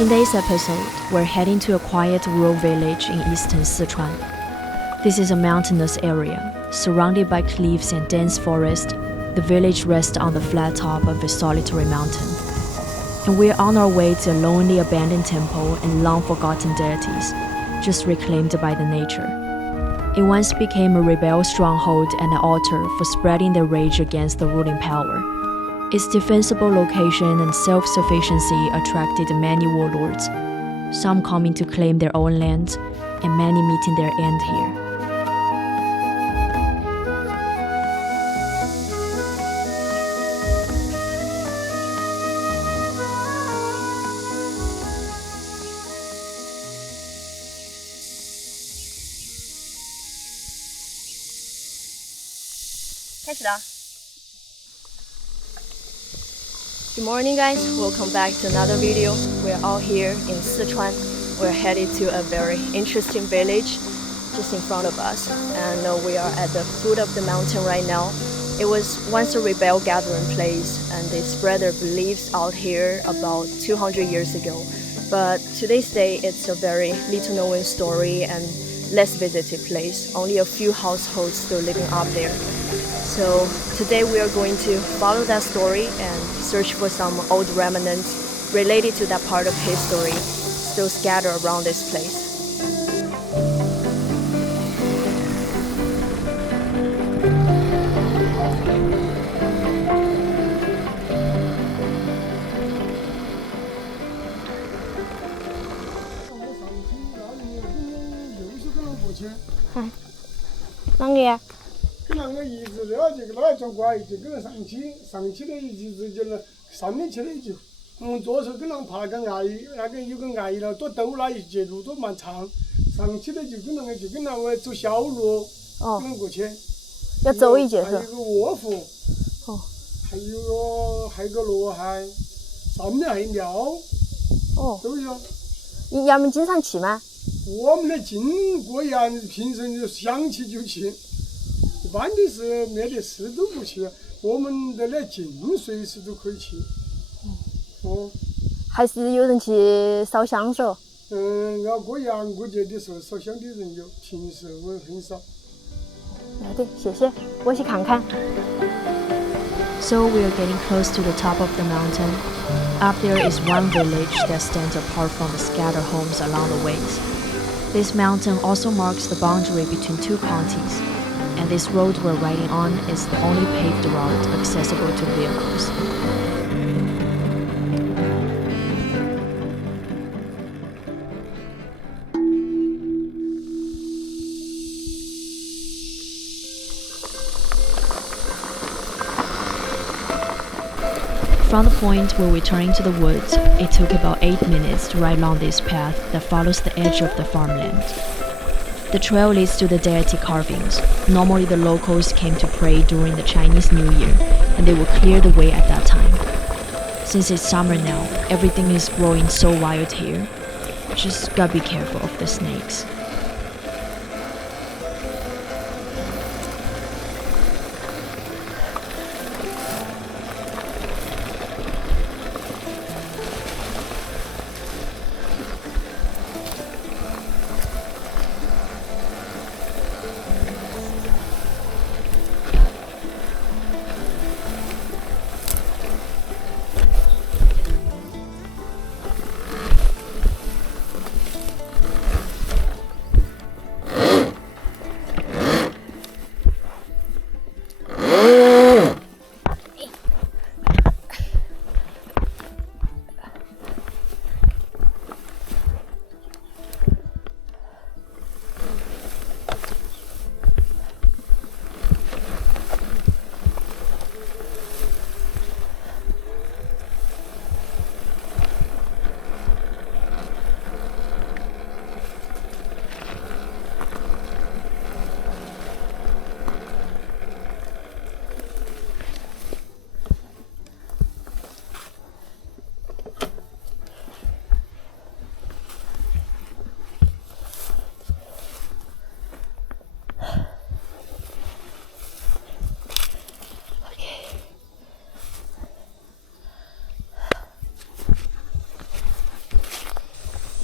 In this episode, we're heading to a quiet rural village in eastern Sichuan. This is a mountainous area, surrounded by cliffs and dense forest. The village rests on the flat top of a solitary mountain. And we're on our way to a lonely abandoned temple and long-forgotten deities, just reclaimed by the nature. It once became a rebel stronghold and an altar for spreading their rage against the ruling power. Its defensible location and self-sufficiency attracted many warlords, some coming to claim their own land, and many meeting their end here. Good morning guys, welcome back to another video. We're all here in Sichuan. We're headed to a very interesting village just in front of us, and we are at the foot of the mountain right now. It was once a rebel gathering place, and they spread their beliefs out here about 200 years ago. But today's day, it's a very little known story and less visited place. Only a few households still living up there. So today we are going to follow that story and search for some old remnants related to that part of history still scattered around this place. Hi. 啷个呀？ 啷个一直了这个老做怪，这个上去的一直就了3年去的就，我们左手跟人爬个崖，那个有个崖了，多陡那一节路都蛮长，上去的就跟那个走小路，跟人过去。要走一节是吧？还有个卧虎，还有个罗汉，上面还有庙，都有。你们经常去吗？我们的经过呀，平时就想去就去。 一般的是没得事都不去，我们的那进随时都可以去。还是有人去烧香嗦。要过洋过节的时候烧香的人有，平时我很少。好的，谢谢，我去看看。 So we are getting close to the top of the mountain. Up there is one village that stands apart from the scattered homes along the ways. This mountain also marks the boundary between two counties. And this road we're riding on is the only paved route accessible to vehicles. From the point where we turn into the woods, it took about 8 minutes to ride along this path that follows the edge of the farmland. The trail leads to the deity carvings. Normally the locals came to pray during the Chinese New Year, and they would clear the way at that time. Since it's summer now, everything is growing so wild here. Just gotta be careful of the snakes.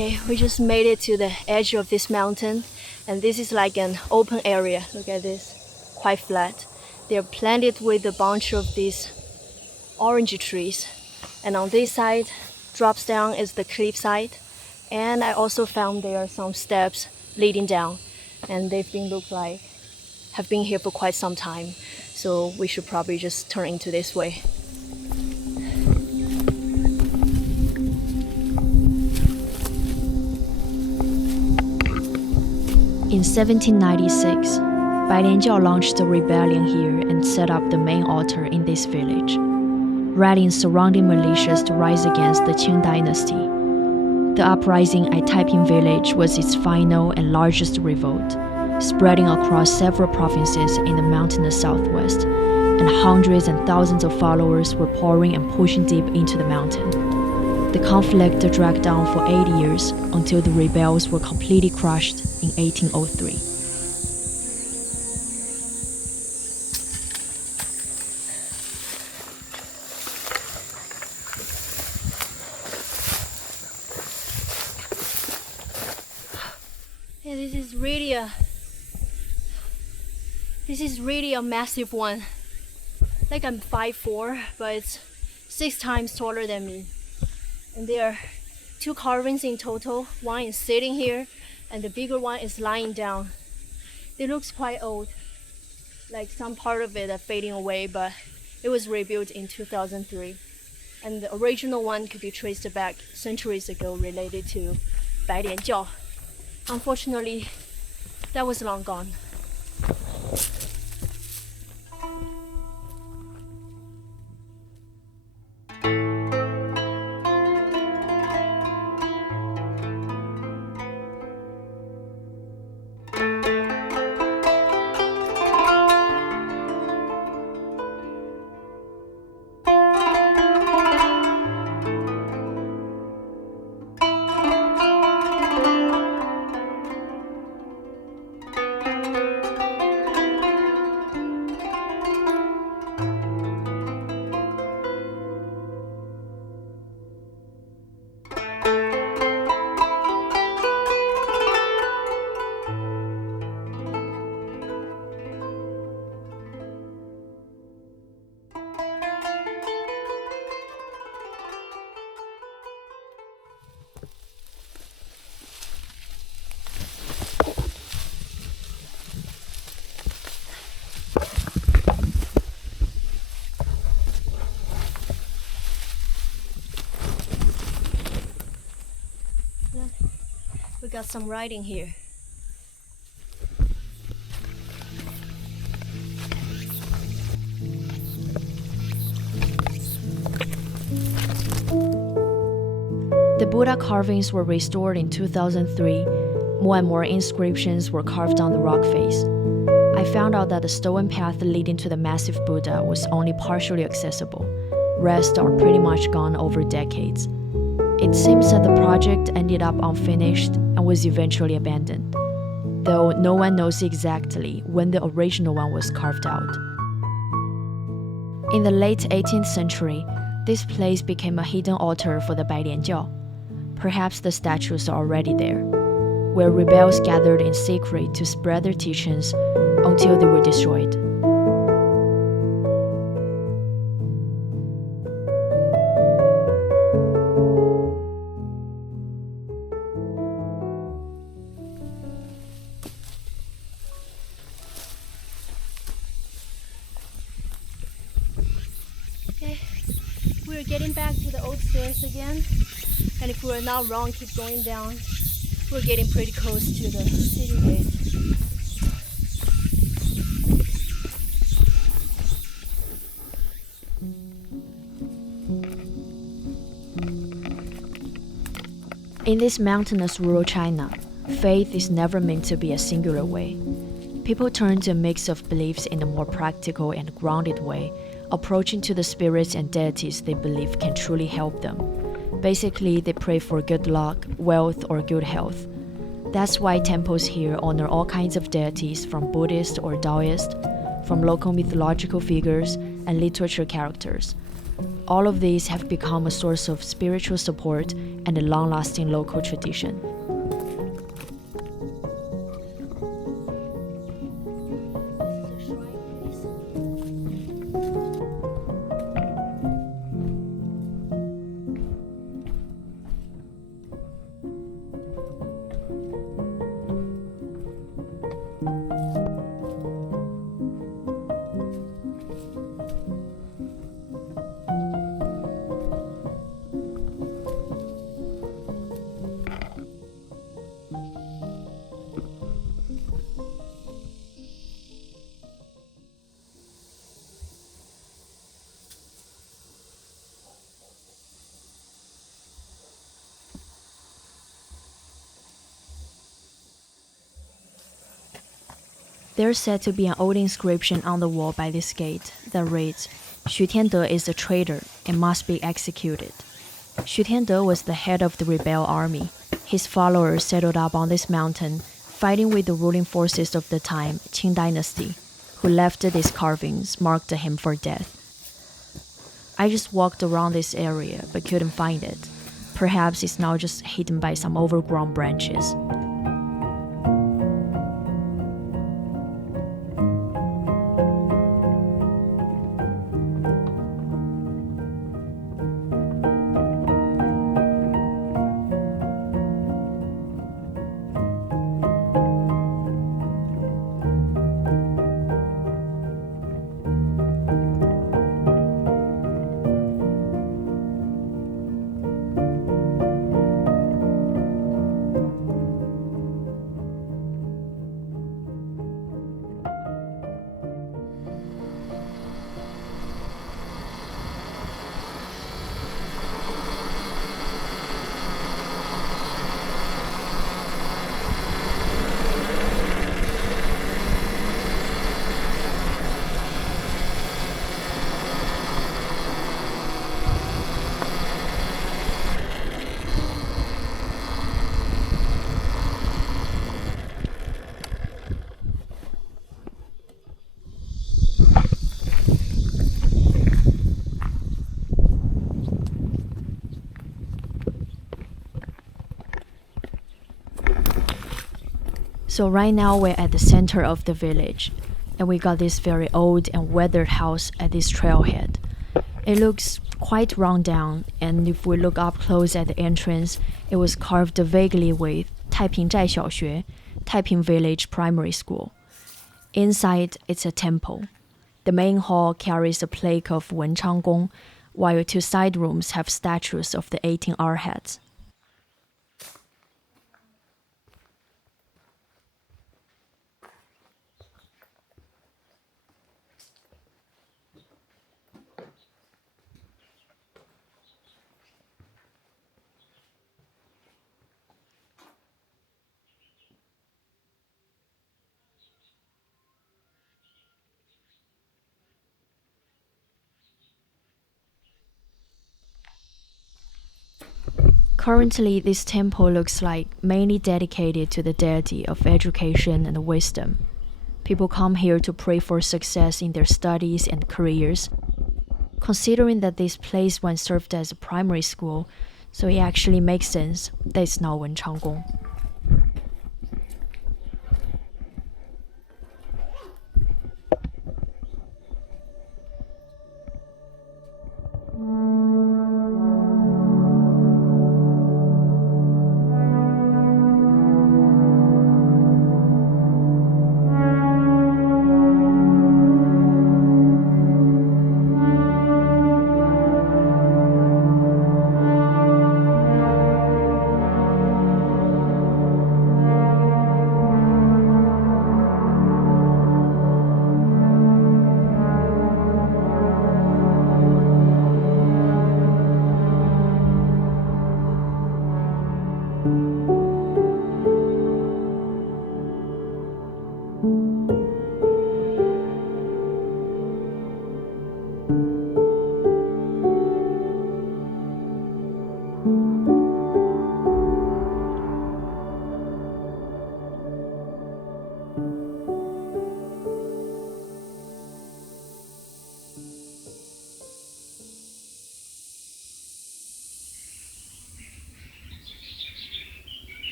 Okay, we just made it to the edge of this mountain, and this is like an open area. Look at this, quite flat. They're planted with a bunch of these orange trees, and on this side drops down is the cliff side, and I also found there are some steps leading down, and they've been have been here for quite some time, so we should probably just turn into this way. In 1796, Bailianjiao launched a rebellion here and set up the main altar in this village, rallying surrounding militias to rise against the Qing dynasty. The uprising at Taiping Village was its final and largest revolt, spreading across several provinces in the mountainous southwest, and hundreds and thousands of followers were pouring and pushing deep into the mountain. The conflict dragged on for 8 years until the rebels were completely crushed in 1803. Yeah, this is really a massive one. Like I'm 5'4", but it's 6 times taller than me. And there are 2 carvings in total. One is sitting here, and the bigger one is lying down. It looks quite old. Like some part of it are fading away, but it was rebuilt in 2003. And the original one could be traced back centuries ago, related to Bailianjiao. Unfortunately, that was long gone. We got some writing here. The Buddha carvings were restored in 2003. More and more inscriptions were carved on the rock face. I found out that the stone path leading to the massive Buddha was only partially accessible. Rest are pretty much gone over decades. It seems that the project ended up unfinished and was eventually abandoned, though no one knows exactly when the original one was carved out. In the late 18th century, this place became a hidden altar for the Bailianjiao. Perhaps the statues are already there, where rebels gathered in secret to spread their teachings until they were destroyed. Okay, we're getting back to the old stairs again, and if we're not wrong, keep going down. We're getting pretty close to the city gate. In this mountainous rural China, faith is never meant to be a singular way. People turn to a mix of beliefs in a more practical and grounded way, approaching to the spirits and deities they believe can truly help them. Basically, they pray for good luck, wealth, or good health. That's why temples here honor all kinds of deities, from Buddhist or Taoist, from local mythological figures and literature characters, All of these have become a source of spiritual support and a long-lasting local tradition. There's said to be an old inscription on the wall by this gate that reads, "Xu Tiande is a traitor and must be executed." Xu Tiande was the head of the rebel army. His followers settled up on this mountain, fighting with the ruling forces of the time, Qing dynasty, who left these carvings marked him for death. I just walked around this area but couldn't find it. Perhaps it's now just hidden by some overgrown branches. So right now we're at the center of the village, and we got this very old and weathered house at this trailhead. It looks quite run down, and if we look up close at the entrance, it was carved vaguely with Taiping Taiping Village Primary School. Inside, it's a temple. The main hall carries a plaque of Wenchang Gong, while two side rooms have statues of the 18 arhats. Currently, this temple looks like mainly dedicated to the deity of education and wisdom. People come here to pray for success in their studies and careers. Considering that this place once served as a primary school, so it actually makes sense that it's now Wenchang Gong.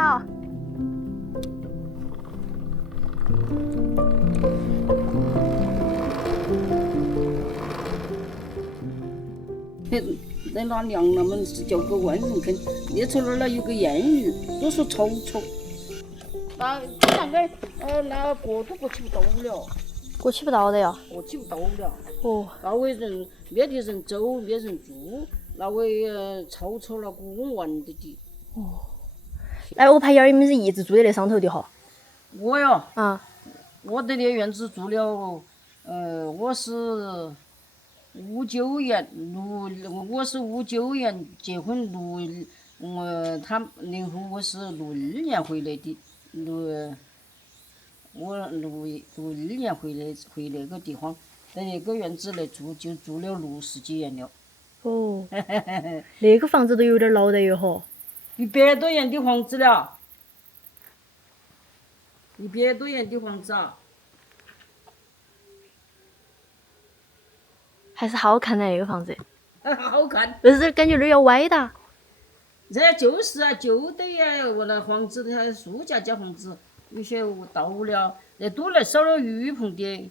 好。在那娘那们是叫个万人坑，列出那儿有个谚语，都说丑丑。那那过都过去不到了，过去不到的哟。过去不到了。哦，那位人没得人走，没人住，那位超出了古玩的。哎，我怕你们是一直住在那上头的哈。我哟，啊，我在那院子住了，我是59年结婚他然后我是62年回来的，我62年回那个地方，在那个院子内住就住了60几年了。哦，那个房子都有点老的哟哈。100多年的房子了，100多年的房子啊。还是好看的那个房子，好看，但是感觉有点歪的。这就是啊，旧的呀，我那房子的苏家房子，有些到了，那都来烧了雨棚的，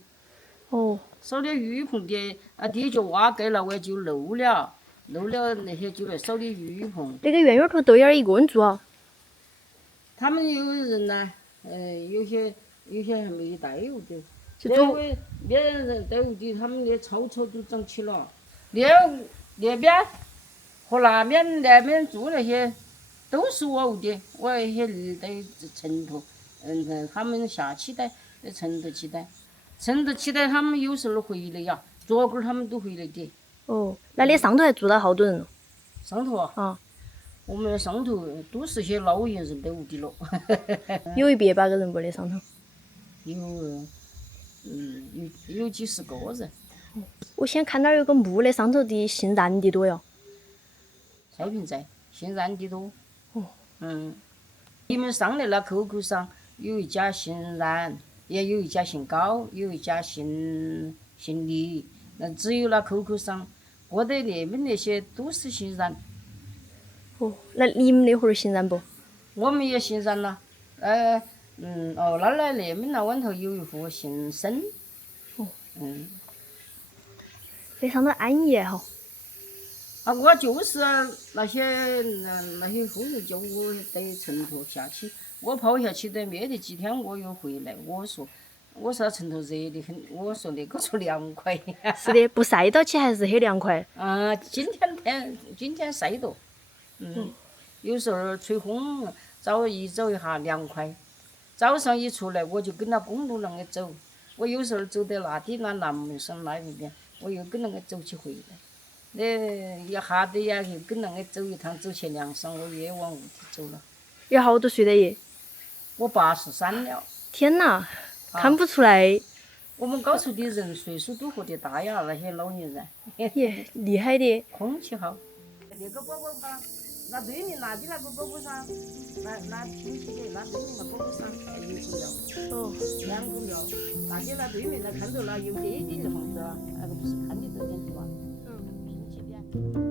哦，烧了雨棚的，地就挖盖了，就漏了那些就来烧的雨棚。那个院院头豆芽儿一个人住啊。他们有人呢，有些还没带屋的，就住没人带屋的，他们的草草都长起了。那边和那边住那些都是我屋的，我那些在城头，他们下起来在城头起来，他们有时候回来呀，昨个他们都回来的。哦，那你上头还住了好多人了。上头啊？啊，我们上头都是些老年人在屋的了。有100把个人不？那上头。有几十个人。我先看那儿有个墓，那上头的姓冉的多哟。烧瓶在，姓冉的多。你们上来那口口上有一家姓冉，也有一家姓高，有一家姓李。那只有那口口上过得那边那些都是姓冉。哦，那你们那会儿姓冉不？我们也姓冉了。那那边那湾头有一户姓申。那上头安逸哈。我就是那些夫人叫我在城头下去，我跑下去的没得几天我又回来。我说城头热得很，我说那个说凉快。是的，不晒到起还是很凉快。今天晒到，有时候吹风，走一下凉快。早上一出来我就跟那公路那个走，我有时候走到那地南门上那一边，我又跟那个走起回来。那一下子呀，就跟那个走一趟，走去梁上，我也往屋里走了。有好多岁的爷？我83了。天哪，看不出来。我们搞出的人岁数都活得大呀，那些老年人。耶，厉害的。空气好。那个宝宝山，那对面那的那个宝宝山，那亲戚的那对面那宝宝山还有一个庙。哦2个庙，大街那对面那看到那有爹地的房子啊，那个不是看得到点子吧？亲戚的。